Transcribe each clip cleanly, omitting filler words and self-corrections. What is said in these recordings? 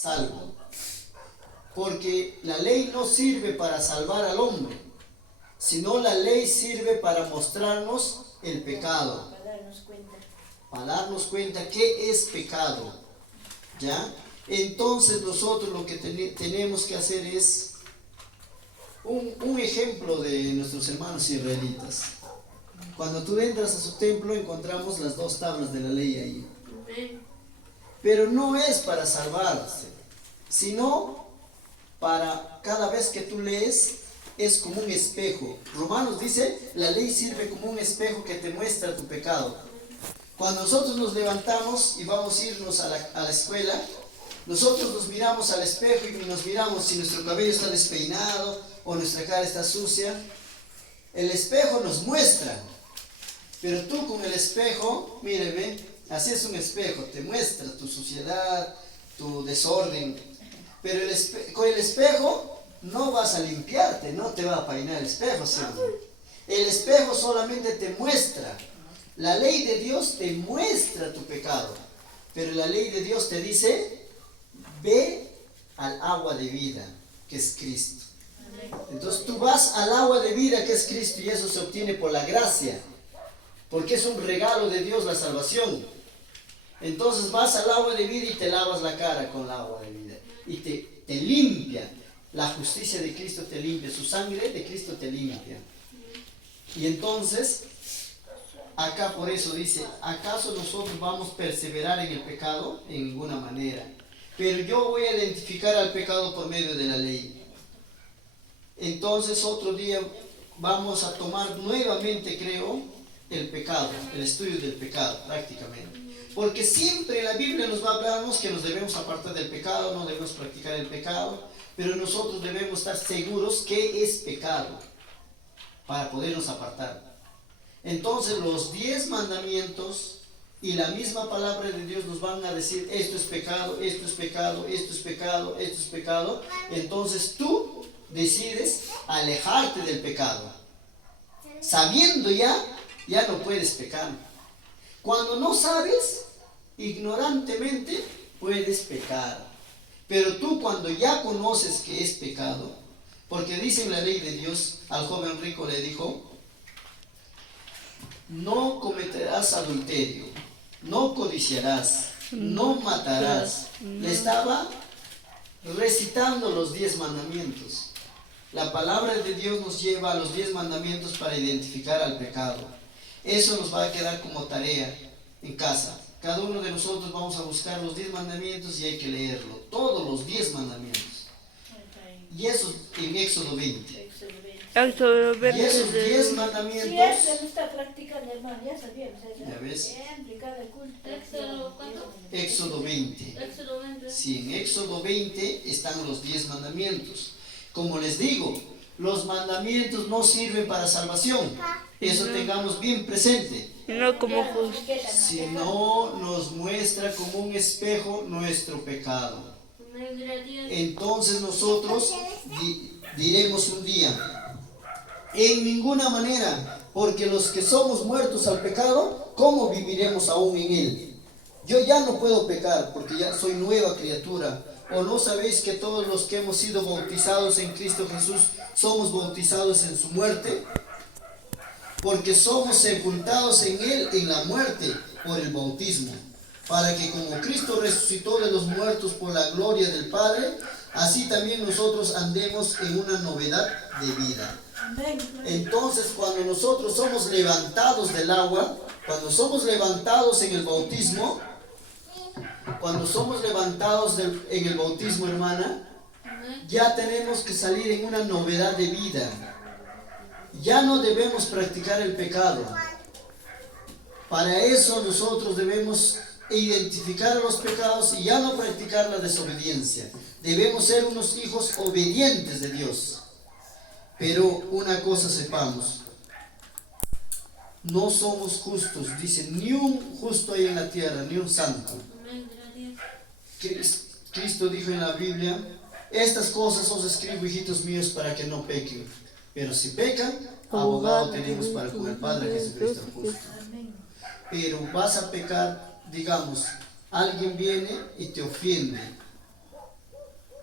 salvo. Porque la ley no sirve para salvar al hombre, sino la ley sirve para mostrarnos el pecado. Para darnos cuenta qué es pecado. ¿Ya? Entonces nosotros lo que tenemos que hacer es un ejemplo de nuestros hermanos israelitas. Cuando tú entras a su templo encontramos las 2 tablas de la ley ahí. Pero no es para salvarse, sino para cada vez que tú lees es como un espejo. Romanos dice, la ley sirve como un espejo que te muestra tu pecado. Cuando nosotros nos levantamos y vamos a irnos a la escuela, nosotros nos miramos al espejo y nos miramos si nuestro cabello está despeinado o nuestra cara está sucia. El espejo nos muestra, pero tú con el espejo, mire, ve, así es un espejo, te muestra tu suciedad, tu desorden. Pero con el espejo no vas a limpiarte, no te va a peinar el espejo, ¿sí? El espejo solamente te muestra. La ley de Dios te muestra tu pecado, pero la ley de Dios te dice, ve al agua de vida, que es Cristo. Entonces tú vas al agua de vida, que es Cristo, y eso se obtiene por la gracia, porque es un regalo de Dios la salvación. Entonces vas al agua de vida y te lavas la cara con el agua de vida, y te limpia. La justicia de Cristo te limpia, su sangre de Cristo te limpia. Y entonces acá por eso dice, ¿acaso nosotros vamos a perseverar en el pecado? En ninguna manera. Pero yo voy a identificar al pecado por medio de la ley. Entonces otro día vamos a tomar nuevamente, creo, el pecado, el estudio del pecado prácticamente. Porque siempre la Biblia nos va a hablarnos que nos debemos apartar del pecado, no debemos practicar el pecado, pero nosotros debemos estar seguros qué es pecado para podernos apartar. Entonces los 10 mandamientos y la misma palabra de Dios nos van a decir, esto es pecado, esto es pecado, esto es pecado, esto es pecado. Entonces tú decides alejarte del pecado. Sabiendo ya no puedes pecar. Cuando no sabes, ignorantemente puedes pecar. Pero tú cuando ya conoces que es pecado, porque dice en la ley de Dios, al joven rico le dijo, no cometerás adulterio, no codiciarás, no matarás. Le estaba recitando los 10 mandamientos. La palabra de Dios nos lleva a los 10 mandamientos para identificar al pecado. Eso nos va a quedar como tarea en casa. Cada uno de nosotros vamos a buscar los 10 mandamientos y hay que leerlo. Todos los 10 mandamientos. Y eso en Éxodo 20. Y esos 10 mandamientos. Sí, está practicando, hermano, ya sabíamos. ¿Ya ves? Éxodo, ¿cuánto? Éxodo 20. Éxodo 20. Sí, en Éxodo 20 están los 10 mandamientos. Como les digo, los mandamientos no sirven para salvación. Eso tengamos bien presente. No como justo. Sino nos muestra como un espejo nuestro pecado. Entonces nosotros diremos un día, en ninguna manera, porque los que somos muertos al pecado, ¿cómo viviremos aún en él? Yo ya no puedo pecar porque ya soy nueva criatura. ¿O no sabéis que todos los que hemos sido bautizados en Cristo Jesús somos bautizados en su muerte? Porque somos sepultados en él en la muerte por el bautismo, para que como Cristo resucitó de los muertos por la gloria del Padre, así también nosotros andemos en una novedad de vida. Entonces cuando nosotros somos levantados del agua, cuando somos levantados en el bautismo, en el bautismo, hermana, ya tenemos que salir en una novedad de vida. Ya no debemos practicar el pecado. Para eso nosotros debemos identificar los pecados y ya no practicar la desobediencia. Debemos ser unos hijos obedientes de Dios. Pero una cosa sepamos, no somos justos, dice, ni un justo hay en la tierra, ni un santo. Cristo dijo en la Biblia, estas cosas os escribo, hijitos míos, para que no pequen. Pero si pecan, abogado tenemos para con el Padre, Jesucristo el justo. Pero vas a pecar, digamos, alguien viene y te ofende.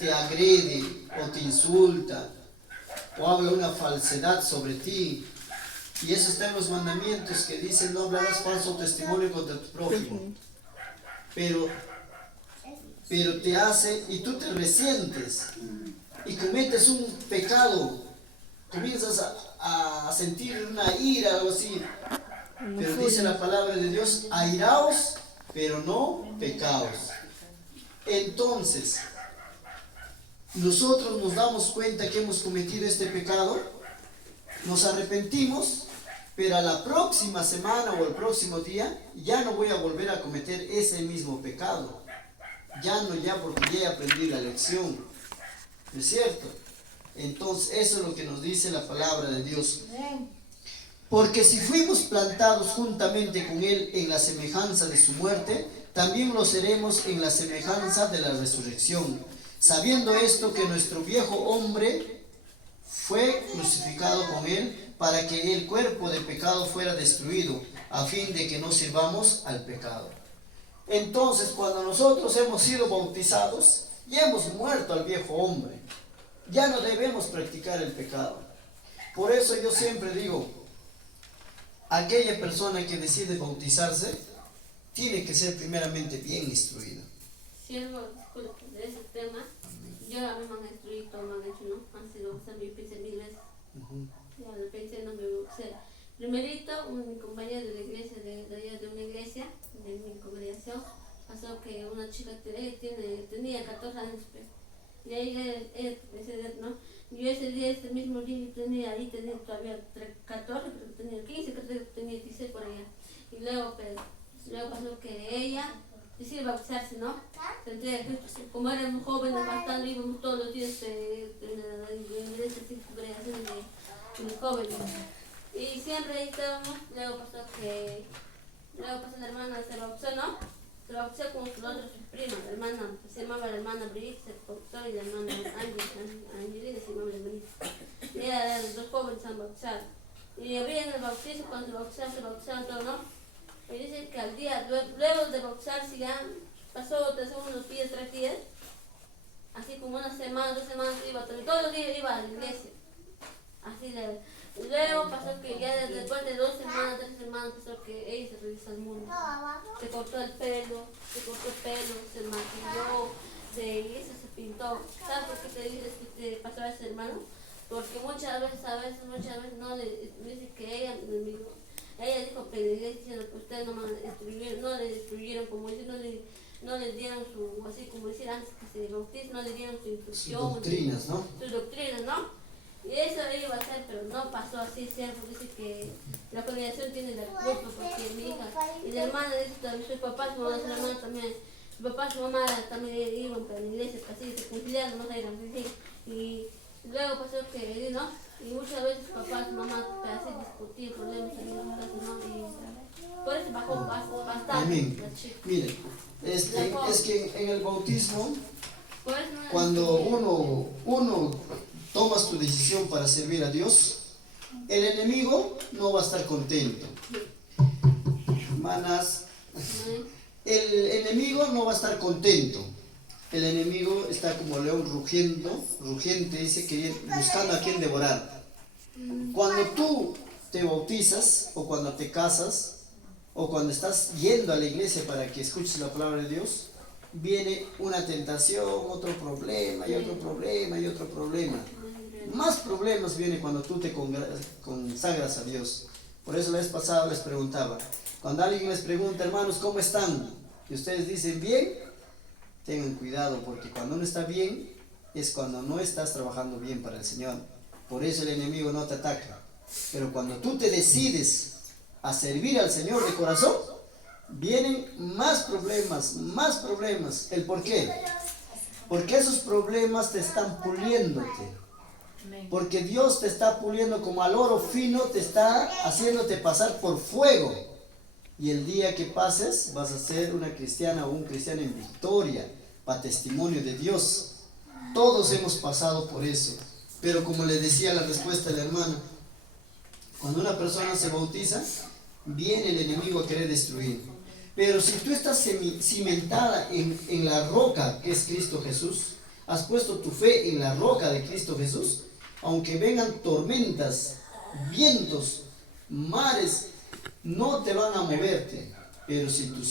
te agrede o te insulta o habla una falsedad sobre ti, y eso está en los mandamientos que dicen no hablarás falso testimonio contra tu prójimo, pero te hace y tú te resientes y cometes un pecado, comienzas a sentir una ira, algo así, pero dice la palabra de Dios, airaos, pero no pecaos. Entonces, nosotros nos damos cuenta que hemos cometido este pecado, nos arrepentimos, pero a la próxima semana o el próximo día ya no voy a volver a cometer ese mismo pecado. Ya porque ya he aprendido la lección. ¿No es cierto? Entonces eso es lo que nos dice la palabra de Dios. Porque si fuimos plantados juntamente con Él en la semejanza de su muerte, también lo seremos en la semejanza de la resurrección. Sabiendo esto, que nuestro viejo hombre fue crucificado con Él para que el cuerpo de pecado fuera destruido, a fin de que no sirvamos al pecado. Entonces, cuando nosotros hemos sido bautizados, ya hemos muerto al viejo hombre. Ya no debemos practicar el pecado. Por eso yo siempre digo, aquella persona que decide bautizarse, tiene que ser primeramente bien instruida. Siervo, disculpe, de ese tema, yo a mí me han instruido, me han hecho, ¿no? Han sido, o sea, yo pensé 1000 veces. Ya lo pensé, no me bauticé. Primerito, un compañero de la iglesia, de una iglesia, de mi congregación, pasó que una chica tenía 14 años, pues. Y ahí ese día, ¿no? Yo ese mismo día tenía todavía 14, pero tenía 15, creo que tenía 16 por allá. Y luego pasó que ella decide bautizarse, ¿no? Como éramos jóvenes bastante, íbamos todos los días en la iglesia, sin congregación de jóvenes. Y siempre ahí estábamos. Luego pasó la hermana se bautizó, ¿no? Se bautizó con sus otros primos. La hermana, se llamaba la hermana Brigitte, se bautizó, y la hermana Angelina se llamaba la Brigitte. Y eran los jóvenes se han bautizado. Y había en el bautizo, cuando se bautizaron todos, ¿no? Y dicen que al día, luego de bautizarse ya, pasó unos días, 3 días, así como una semana, 2 semanas, todos los días iba a la iglesia. Así luego pasó que ya después de 2 semanas, 3 semanas, pasó que ella se revisó al mundo. Se cortó el pelo, se maquilló, se pintó. ¿Sabes por qué te dices que te pasó a ese hermano? Porque muchas veces no le dice que ella dijo que la iglesia diciendo que ustedes no le destruyeron, como decir, no le dieron su, así como decir antes que se bautice, no le dieron su instrucción. Sus doctrinas, ¿no? Sus doctrinas, ¿no? Y eso iba a hacer, pero no pasó así, ¿cierto? Dice que la congregación tiene la culpa porque mi hija y la hermana dice también, su papá, su mamá, su hermana también, su papá, su mamá también iban para la iglesia, así, se conciliaron, no eran así. Y luego pasó que, ¿no? Y muchas veces su papá, su mamá, así discutían problemas en los casos, ¿no? Y por eso bajó bastante. Amén. La chica. Miren, es que en el bautismo, Por eso no cuando uno tomas tu decisión para servir a Dios, el enemigo no va a estar contento. Hermanas, el enemigo no va a estar contento. El enemigo está como león rugiente, dice, buscando a quien devorar. Cuando tú te bautizas, o cuando te casas, o cuando estás yendo a la iglesia para que escuches la palabra de Dios, viene una tentación, otro problema, y otro problema, y otro problema. Más problemas vienen cuando tú te consagras a Dios. Por eso la vez pasada les preguntaba, cuando alguien les pregunta, hermanos, ¿cómo están? Y ustedes dicen, bien, tengan cuidado, porque cuando uno está bien, es cuando no estás trabajando bien para el Señor. Por eso el enemigo no te ataca. Pero cuando tú te decides a servir al Señor de corazón, vienen más problemas. ¿El por qué? Porque esos problemas te están puliéndote. Porque Dios te está puliendo como al oro fino, te está haciéndote pasar por fuego. Y el día que pases, vas a ser una cristiana o un cristiano en victoria, para testimonio de Dios. Todos hemos pasado por eso. Pero como le decía la respuesta del hermano, cuando una persona se bautiza, viene el enemigo a querer destruir. Pero si tú estás cimentada en la roca que es Cristo Jesús, has puesto tu fe en la roca de Cristo Jesús, aunque vengan tormentas, vientos, mares, no te van a moverte. Pero si tú